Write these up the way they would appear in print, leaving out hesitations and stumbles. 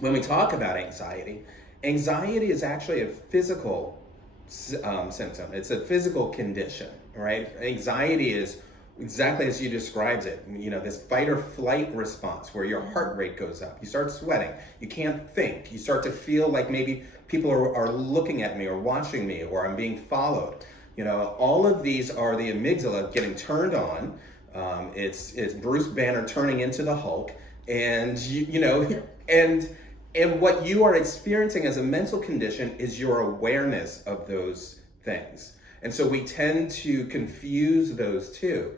when we talk about anxiety, anxiety is actually a physical symptom. It's a physical condition, right? Anxiety is exactly as you described it. You know, this fight or flight response where your heart rate goes up, you start sweating, you can't think, you start to feel like maybe people are looking at me or watching me, or I'm being followed. You know, all of these are the amygdala getting turned on. It's Bruce Banner turning into the Hulk, and you know, and what you are experiencing as a mental condition is your awareness of those things. And so we tend to confuse those two.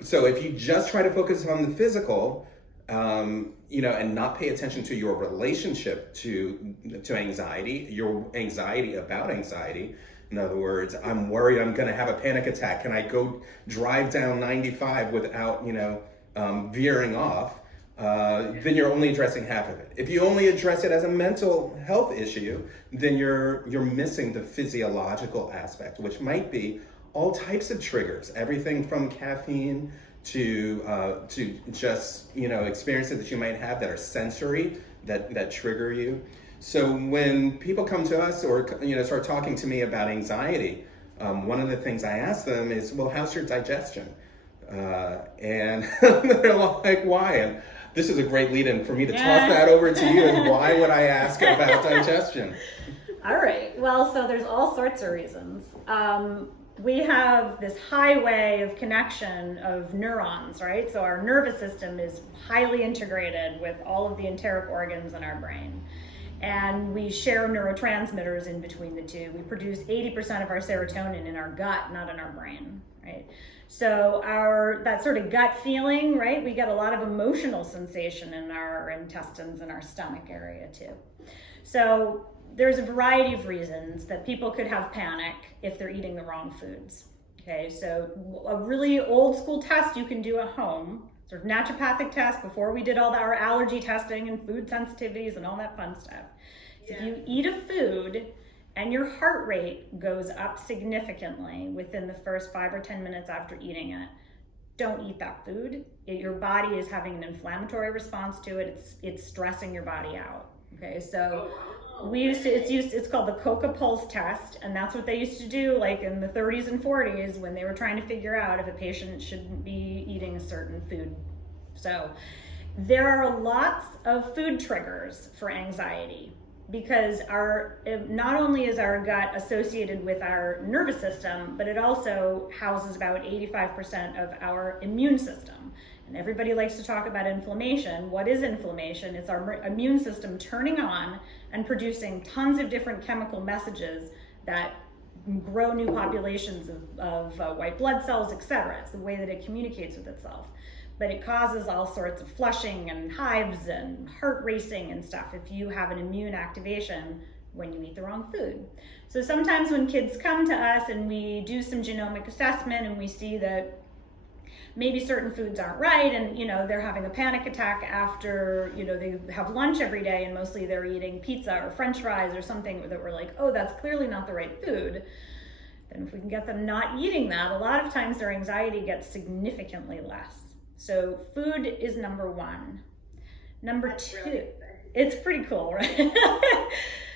So if you just try to focus on the physical, you know, and not pay attention to your relationship to anxiety, your anxiety about anxiety. In other words, I'm worried I'm going to have a panic attack. Can I go drive down 95 without, you know, veering off? Then you're only addressing half of it. If you only address it as a mental health issue, then you're missing the physiological aspect, which might be all types of triggers, everything from caffeine to just, you know, experiences that you might have that are sensory that trigger you. So when people come to us or, you know, start talking to me about anxiety, one of the things I ask them is, well, how's your digestion? And they're like, why? And this is a great lead-in for me to toss that over to you. Why would I ask about digestion? All right. Well, so there's all sorts of reasons. We have this highway of connection of neurons, right? So our nervous system is highly integrated with all of the enteric organs in our brain. And we share neurotransmitters in between the two. We produce 80% of our serotonin in our gut, not in our brain, right? So that sort of gut feeling, right? We get a lot of emotional sensation in our intestines and our stomach area too. So there's a variety of reasons that people could have panic if they're eating the wrong foods. Okay, so a really old school test you can do at home, sort of naturopathic test before we did all our allergy testing and food sensitivities and all that fun stuff. So if you eat a food and your heart rate goes up significantly within the first 5 or 10 minutes after eating it, don't eat that food. Your body is having an inflammatory response to it. It's stressing your body out. Okay, so it's called the Coca Pulse test, and that's what they used to do like in the 30s and 40s when they were trying to figure out if a patient shouldn't be eating a certain food. So there are lots of food triggers for anxiety, because not only is our gut associated with our nervous system, but it also houses about 85% of our immune system. And everybody likes to talk about inflammation. What is inflammation? It's our immune system turning on and producing tons of different chemical messages that grow new populations of white blood cells, etc. It's the way that it communicates with itself. But it causes all sorts of flushing and hives and heart racing and stuff if you have an immune activation when you eat the wrong food. So sometimes when kids come to us and we do some genomic assessment and we see that maybe certain foods aren't right, and you know they're having a panic attack after they have lunch every day and mostly they're eating pizza or French fries or something that we're like, oh, that's clearly not the right food. Then if we can get them not eating that, a lot of times their anxiety gets significantly less. So food is number one. Number two, it's pretty cool, right?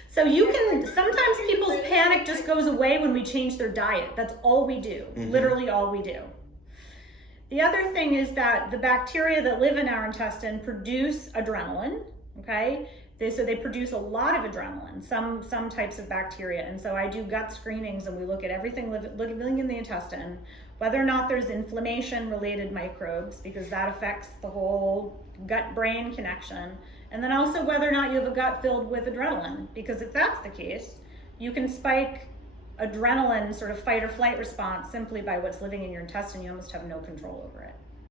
So sometimes people's panic just goes away when we change their diet. That's all we do, literally all we do. The other thing is that the bacteria that live in our intestine produce adrenaline, okay? So they produce a lot of adrenaline, some types of bacteria. And so I do gut screenings and we look at everything living in the intestine, whether or not there's inflammation-related microbes, because that affects the whole gut-brain connection. And then also whether or not you have a gut filled with adrenaline, because if that's the case, you can spike adrenaline sort of fight or flight response simply by what's living in your intestine. You almost have no control over it.